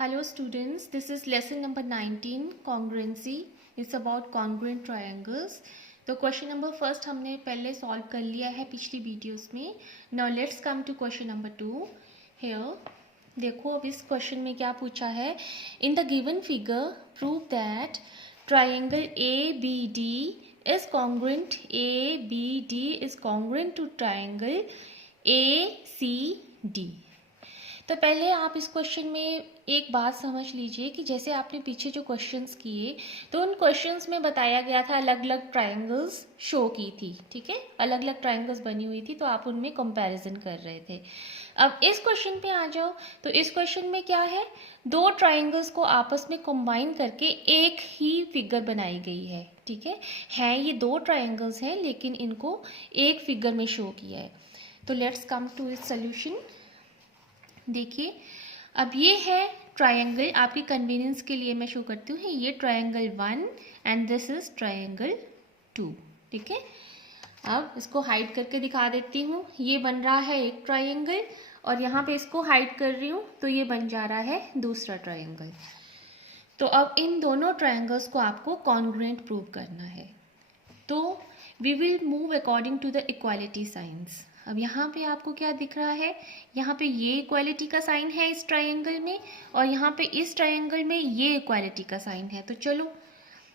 Hello students, this is lesson number 19 congruency. It's about congruent triangles. तो question number first हमने पहले solve कर लिया है पिछली वीडियोस में. Now let's come to question number 2. Here देखो अब इस क्वेश्चन में क्या पूछा है. In the given figure prove that triangle ABD is congruent. ABD is congruent to triangle ACD. तो पहले आप इस क्वेश्चन में एक बात समझ लीजिए कि जैसे आपने पीछे जो क्वेश्चंस किए तो उन क्वेश्चंस में बताया गया था अलग अलग ट्रायंगल्स शो की थी. ठीक है, अलग अलग ट्रायंगल्स बनी हुई थी तो आप उनमें कंपैरिजन कर रहे थे. अब इस क्वेश्चन पे आ जाओ तो इस क्वेश्चन में क्या है, दो ट्रायंगल्स को आपस में कंबाइन करके एक ही फिगर बनाई गई है. ठीक है ये दो ट्रायंगल्स हैं लेकिन इनको एक फिगर में शो किया है. तो let's come to its solution. देखिए अब ये है ट्रायंगल, आपकी कन्वीनियंस के लिए मैं शो करती हूँ. ये triangle 1 and this is triangle 2. ठीक है, अब इसको हाइड करके दिखा देती हूँ. ये बन रहा है एक ट्रायंगल और यहाँ पे इसको हाइड कर रही हूँ तो ये बन जा रहा है दूसरा ट्रायंगल. तो अब इन दोनों ट्रायंगल्स को आपको कॉन्ग्रुएंट प्रूव करना है. तो we will move according to the equality science. अब यहाँ पे आपको क्या दिख रहा है, यहाँ पे ये इक्वालिटी का साइन है इस ट्रायंगल में और यहाँ पे इस ट्रायंगल में ये इक्वालिटी का साइन है. तो चलो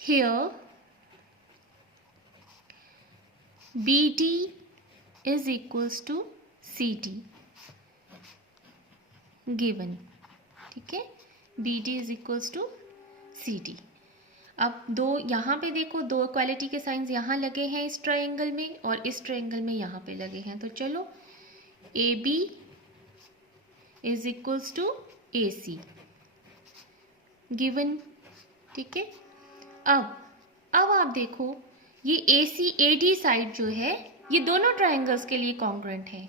here BD is equals to CD given. ठीक है, BD is equals to CD. अब दो यहाँ पे देखो, दो इक्वालिटी के साइंस यहाँ लगे हैं इस ट्रायंगल में और इस ट्रायंगल में यहाँ पे लगे हैं. तो चलो AB is equals to AC given. ठीक है, अब आप देखो ये AD साइड जो है ये दोनों ट्रायंगल्स के लिए कॉन्ग्रुएंट है.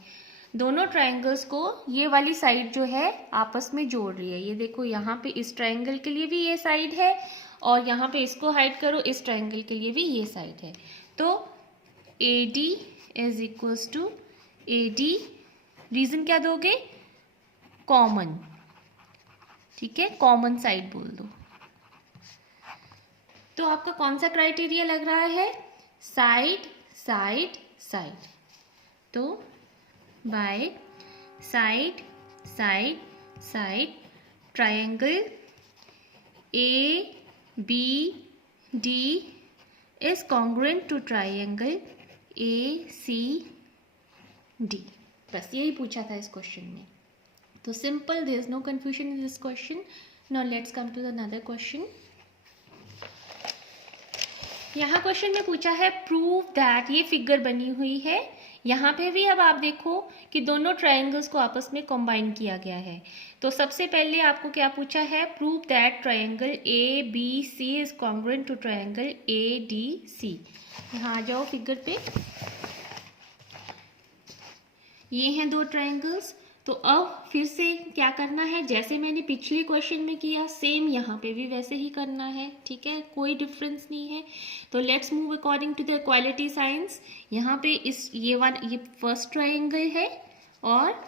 दोनों ट्रायंगल्स को ये वाली साइड जो है आपस में जोड़ रही है. ये देखो यहाँ पे इस ट्रायंगल के लिए भी ये साइड है और यहाँ पे इसको हाइड करो, इस ट्रायंगल के लिए भी ये साइड है. तो AD is equals to AD. Reason क्या दोगे, कॉमन. ठीक है, कॉमन साइड बोल दो. तो आपका कौन सा क्राइटेरिया लग रहा है, साइड साइड साइड. तो bye side side side triangle ABD is congruent to triangle ACD. बस यही पूछा था इस क्वेश्चन में. तो simple, there is no confusion in this question. Now let's come to another question. यहाँ क्वेश्चन में पूछा है प्रूव दैट, ये फिगर बनी हुई है. यहाँ पे भी अब आप देखो कि दोनों ट्रायंगल्स को आपस में कंबाइन किया गया है. तो सबसे पहले आपको क्या पूछा है, prove that triangle ABC is congruent to triangle ADC. यहाँ आ जाओ फिगर पे. ये हैं दो ट्रायंगल्स. तो अब फिर से क्या करना है, जैसे मैंने पिछले क्वेश्चन में किया सेम यहाँ पे भी वैसे ही करना है. ठीक है, कोई डिफरेंस नहीं है. तो let's move according to the equality science. यहाँ पे ये फर्स्ट ट्रायंगल है और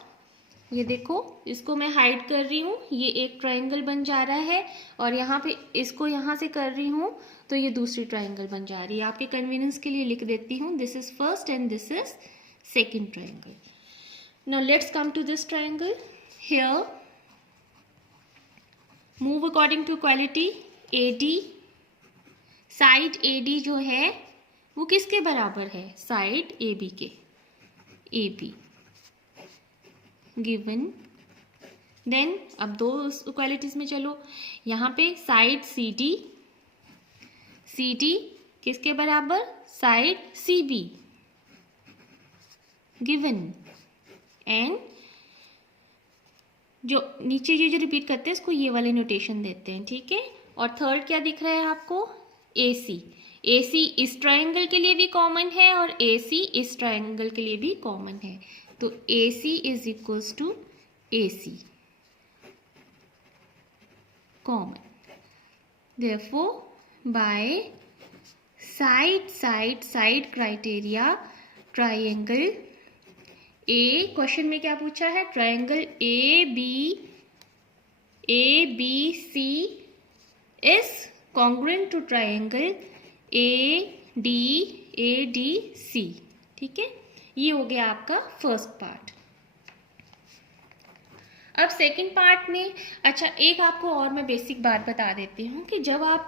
ये देखो इसको मैं हाइड कर रही हूँ, ये एक ट्रायंगल बन जा रहा है और यहाँ पे इसको यहाँ से कर रही हूँ तो ये दूसरी ट्रायंगल बन जा रही है. आपके कन्वीनियंस के लिए लिख देती हूँ, this is first and this is second triangle. Now let's come to this triangle. Here move according to equality. AD, side AD जो है वो किसके बराबर है, साइड AB के, AB गिवन. देन अब दो इक्वालिटीज में चलो. यहाँ पे साइड CD किसके बराबर, साइड CB गिवन. एंड जो नीचे जो रिपीट करते हैं इसको ये वाले नोटेशन देते हैं. ठीक है, और थर्ड क्या दिख रहा है आपको, AC इस ट्रायंगल के लिए भी कॉमन है और AC इस ट्रायंगल के लिए भी कॉमन है. तो AC is equals to AC common. Therefore by side side side criteria triangle question में क्या पूछा है, triangle ABC is congruent to triangle ADC। ठीक है, ये हो गया आपका फर्स्ट पार्ट। अब सेकंड पार्ट में, अच्छा एक आपको और मैं बेसिक बात बता देती हूँ कि जब आप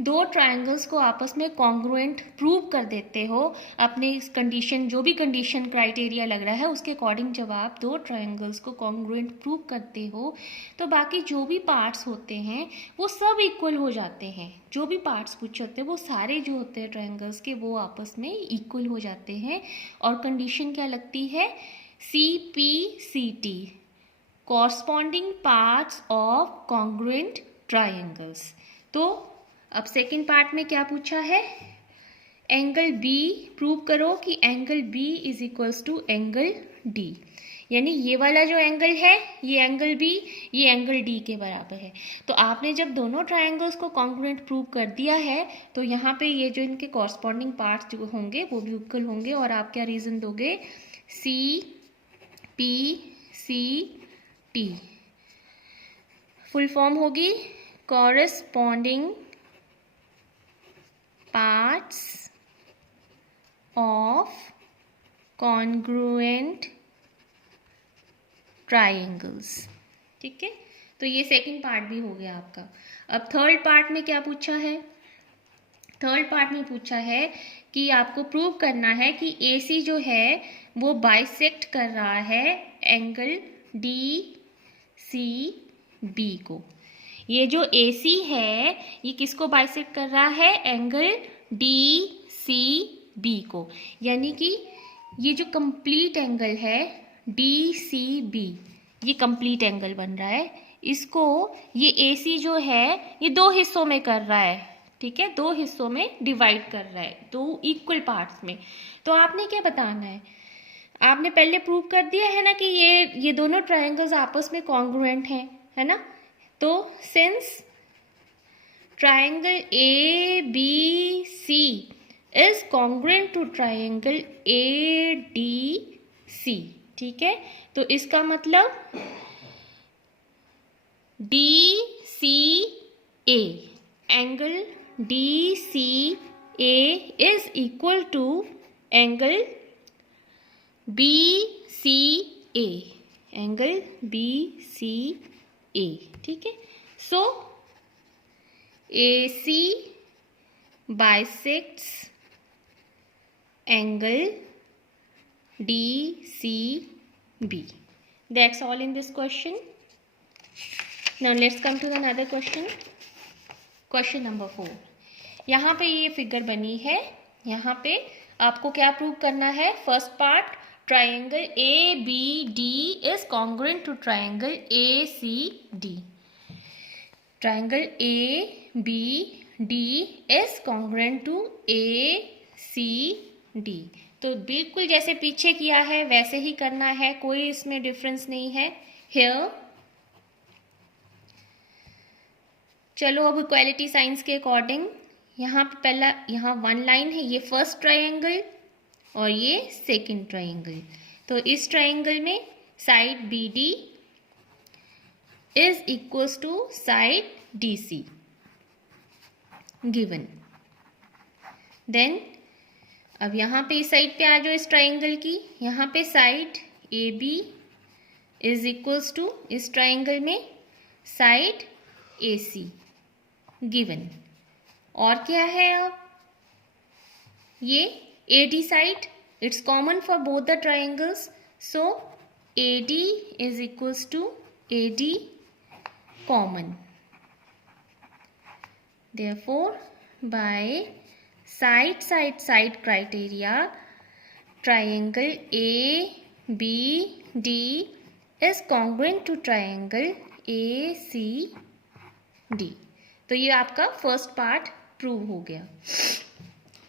दो ट्रायंगल्स को आपस में कॉन्ग्रुएंट प्रूव कर देते हो, अपने कंडीशन, जो भी कंडीशन क्राइटेरिया लग रहा है उसके अकॉर्डिंग जब आप दो ट्रायंगल्स को कॉन्ग्रुएंट प्रूव करते हो, तो बाकी जो भी पार्ट्स होते हैं वो सब इक्वल हो जाते हैं। जो भी पार्ट्स पूछे होते हैं वो सारे जो होते हैं ट्रायंगल्स के, वो आपस में इक्वल हो जाते हैं। और कंडीशन क्या लगती है? CPCT, corresponding parts of congruent triangles। तो अब सेकेंड पार्ट में क्या पूछा है? एंगल B प्रूव करो कि angle B is equals to angle D, यानी ये वाला जो एंगल है, ये एंगल B, ये एंगल D के बराबर है। तो आपने जब दोनों ट्रायंगल्स को कॉन्ग्रुएंट प्रूव कर दिया है, तो यहाँ पे ये जो इनके कॉरस्पॉन्डिंग पार्ट्स जो होंगे वो भी इक्वल होंगे। और आप क्या रीजन दोगे? CPCT फुल फॉर्म होगी corresponding parts of congruent triangles. ठीक है, तो ये सेकंड पार्ट भी हो गया आपका। अब थर्ड पार्ट में क्या पूछा है? थर्ड पार्ट में पूछा है कि आपको प्रूव करना है कि AC जो है वो बाइसेक्ट कर रहा है एंगल DCB को। ये जो AC है ये किसको बाइसेक्ट कर रहा है? एंगल DCB को। यानी कि ये जो कंप्लीट एंगल है DCB, ये कंप्लीट एंगल बन रहा है। इसको ये AC जो है ये दो हिस्सों में कर रहा है। ठीक है, दो हिस्सों में डिवाइड कर रहा है, दो इक्वल पार्ट्स में। तो आपने क्या बताना है? आपने पहले प्रूव कर दिया है ना कि ये दोनों ट्रायंगल्स आपस में कॉन्ग्रुएंट हैं, है ना। तो since triangle ABC is congruent to triangle ADC, ठीक है, तो इसका मतलब DCA, angle DCA is equal to angle BCA, angle BCA। ठीक है, so AC bisects angle DCB। That's all in this question. Now let's come to another question. Question number 4. यहाँ पे ये फिगर बनी है, यहाँ पे आपको क्या प्रूव करना है? First part, triangle ABD is congruent to triangle ACD. Triangle ABD is congruent to ACD. तो बिल्कुल जैसे पीछे किया है वैसे ही करना है, कोई इसमें डिफरेंस नहीं है। Here, चलो अब इक्वालिटी साइंस के अकॉर्डिंग यहाँ पे पहला, यहाँ वन लाइन है, ये फर्स्ट ट्रायंगल और ये सेकंड ट्रायंगल। तो इस ट्रायंगल में side BD is equals to side DC given. Then अब यहाँ पे इस साइड पे आ जाओ, इस ट्रायंगल की, यहाँ पे side AB is equals to इस ट्रायंगल में साइड AC गिवन। और क्या है? अब ये AD side, it's common for both the triangles, so AD is equals to AD common. Therefore, by side criteria, triangle ABD is congruent to triangle ACD। तो ये आपका फर्स्ट पार्ट प्रूव हो गया।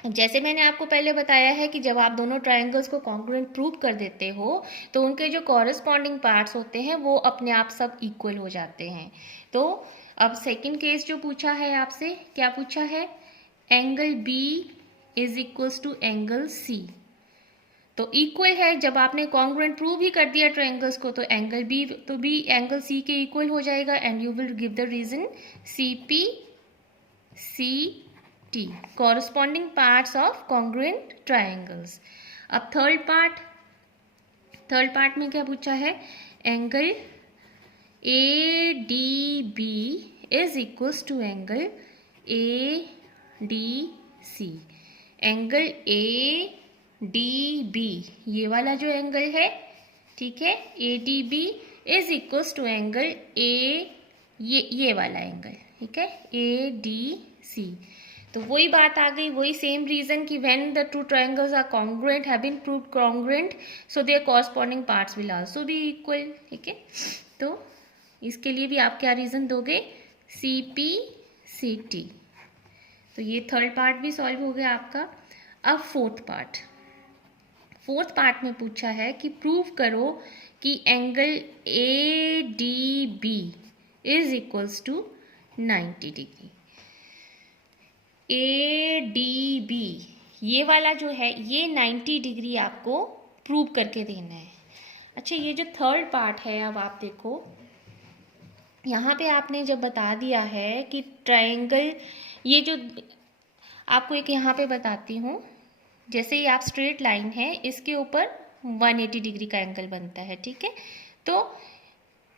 जैसे मैंने आपको पहले बताया है कि जब आप दोनों ट्रायंगल्स को कॉन्ग्रुएंट प्रूव कर देते हो तो उनके जो कॉरेस्पॉन्डिंग पार्ट्स होते हैं वो अपने आप सब इक्वल हो जाते हैं। तो अब सेकंड केस जो पूछा है आपसे, क्या पूछा है? Angle B is equals to angle C। तो इक्वल है, जब आपने कॉन्ग्रुएंट प्रूव ही कर दिया ट्रायंगल्स को तो एंगल बी तो भी एंगल सी के इक्वल हो जाएगा and you will give the reason C P C T corresponding parts of congruent triangles. अब थर्ड पार्ट में क्या पूछा है, angle A D B is equals to angle A D C. Angle A D B ये वाला जो angle है, ठीक है, A D B is equals to angle A ये वाला एंगल, ठीक है, ए डी सी। तो वही बात आ गई, वही सेम रीजन कि when the two triangles are congruent have been proved congruent so their corresponding parts will also be equal, ठीक है। तो इसके लिए भी आप क्या रीजन दोगे, सी पी सी टी। तो ये थर्ड पार्ट भी सॉल्व हो गया आपका। अब फोर्थ पार्ट में पूछा है कि प्रूव करो कि angle A D B is equals to 90 degree. A D B ये वाला जो है ये 90 डिग्री आपको प्रूव करके देना है। अच्छा, ये जो थर्ड पार्ट है, अब आप देखो यहाँ पे आपने जब बता दिया है कि ट्रायंगल, ये जो आपको एक यहाँ पे बताती हूँ, जैसे ही आप स्ट्रेट लाइन है इसके ऊपर 180 डिग्री का एंगल बनता है, ठीक है। तो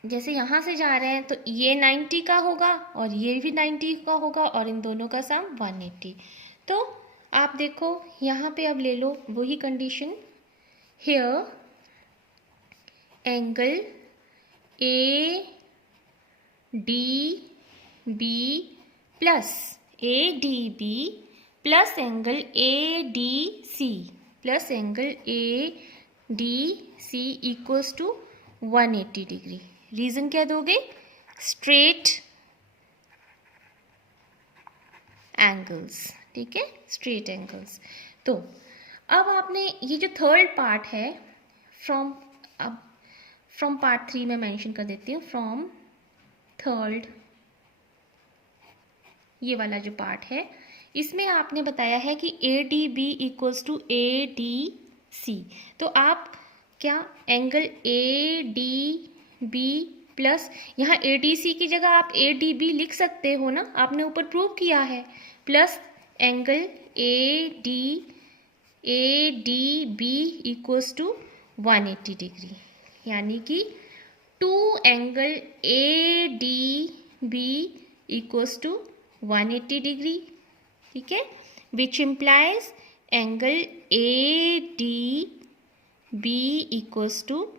जैसे यहाँ से जा रहे हैं तो ये 90 का होगा और ये भी 90 का होगा और इन दोनों का सम 180। तो आप देखो यहाँ पे अब ले लो वही condition, here angle A D B plus A D B plus angle A D C plus angle A D C equals to 180 degree. Reason क्या दोगे, स्ट्रेट एंगल्स, ठीक है, स्ट्रेट एंगल्स। तो अब आपने ये जो थर्ड पार्ट है फ्रॉम पार्ट 3 में मेंशन कर देती हूँ, फ्रॉम थर्ड ये वाला जो पार्ट है इसमें आपने बताया है कि A D B equals to A D C. तो आप क्या angle A D B plus यहाँ ए डी सी की जगह आप ए डी बी लिख सकते हो ना, आपने ऊपर प्रूव किया है, plus angle A D B equals to 180 degree, यानी कि two angle A D B equals to 180 degree, ठीक है, which implies angle A D B equals to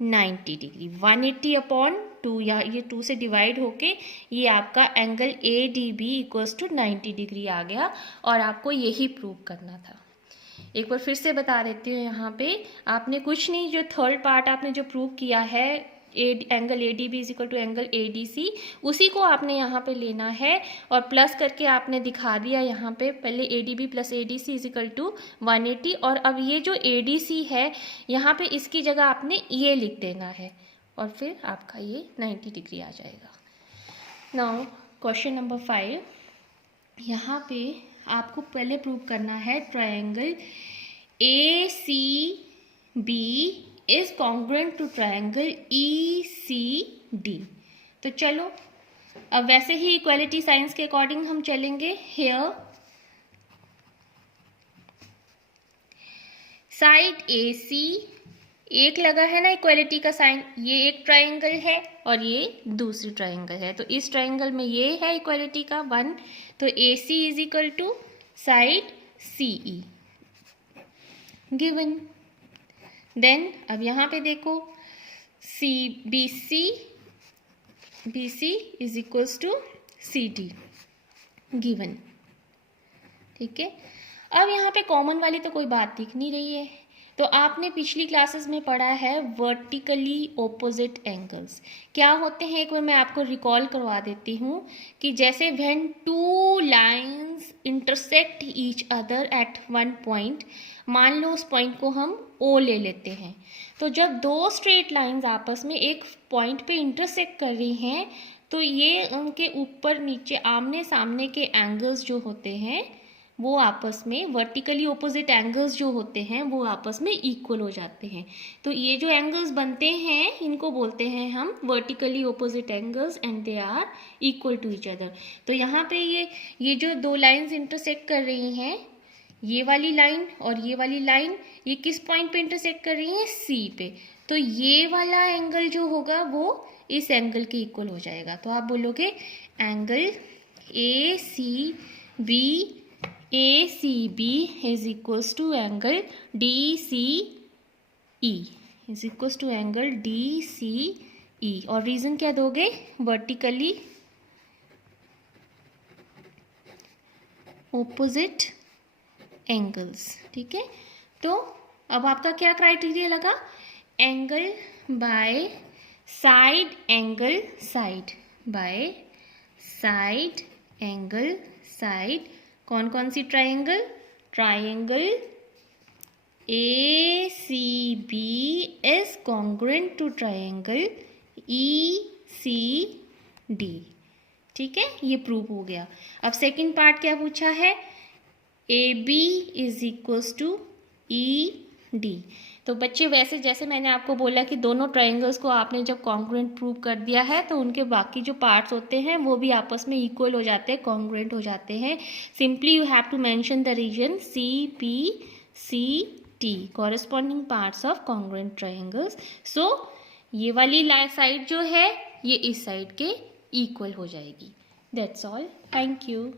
90 degree. 180 upon 2, या ये 2 से डिवाइड होके ये आपका angle A D B equals to 90 degree आ गया और आपको यही प्रूव करना था। एक बार फिर से बता देती हूँ, यहाँ पे आपने कुछ नहीं, जो थर्ड पार्ट आपने जो प्रूव किया है angle A D B is equal to angle A D C, उसी को आपने यहाँ पे लेना है और प्लस करके आपने दिखा दिया यहाँ पे, पहले A D B plus A D C is equal to 180 और अब ये जो ए डी सी है यहाँ पे इसकी जगह आपने ये लिख देना है और फिर आपका ये 90 डिग्री आ जाएगा। नाउ क्वेश्चन नंबर 5, यहाँ पे आपको पहले प्रूव करना है triangle A C B is congruent to triangle E C D. तो चलो अब वैसे ही इक्वालिटी साइंस के अकॉर्डिंग हम चलेंगे। हियर साइड ए सी एक लगा है ना इक्वालिटी का साइन, ये एक ट्रायंगल है और ये दूसरी ट्रायंगल है, तो इस ट्रायंगल में ये है इक्वालिटी का 1, तो A C is equal to side C E given. Then अब यहाँ पे देखो B C is equals to C D given, ठीक है। अब यहाँ पे कॉमन वाली तो कोई बात दिख नहीं रही है, तो आपने पिछली क्लासेस में पढ़ा है वर्टिकली ऑपोजिट एंगल्स क्या होते हैं, एक बार मैं आपको रिकॉल करवा देती हूँ कि जैसे when two lines intersect each other at one point, मान लो उस पॉइंट को हम ओ ले लेते हैं, तो जब दो स्ट्रेट लाइंस आपस में एक पॉइंट पे इंटरसेक्ट कर रही हैं तो ये उनके ऊपर नीचे आमने सामने के एंगल्स जो होते हैं वो आपस में वर्टिकली ऑपोजिट एंगल्स जो होते हैं वो आपस में इक्वल हो जाते हैं। तो ये जो एंगल्स बनते हैं इनको बोलते हैं हम vertically opposite angles and they are equal to each other. तो यहाँ पे ये जो दो लाइंस इंटरसेक्ट कर रही हैं, ये वाली लाइन और ये वाली लाइन, ये किस पॉइंट पे इंटरसेक्ट कर रही हैं? सी पे। तो ये वाला एंगल जो होगा वो इस एंगल के इक्वल हो जाएगा। तो आप बोलोगे angle ACB is equals to angle DCE is equals to angle DCE। और रीजन क्या दोगे? Vertically opposite angles. ठीक है, तो अब आपका क्या क्राइटेरिया लगा? Angle by side angle side by side angle side. कौन कौन सी triangle? Triangle ACB is congruent to triangle ECD। ठीक है, ये प्रूव हो गया। अब सेकंड पार्ट क्या पूछा है? AB is equals to ED। तो बच्चे वैसे जैसे मैंने आपको बोला कि दोनों ट्राइंगल्स को आपने जब कॉन्ग्रुएंट प्रूव कर दिया है तो उनके बाकी जो पार्ट्स होते हैं वो भी आपस में इक्वल हो जाते हैं, कॉन्ग्रुएंट हो जाते हैं। Simply you have to mention the reason CPCT corresponding parts of congruent triangles. So ये वाली साइड जो है ये इस साइड के इक्वल हो जाएगी। That's all, thank you.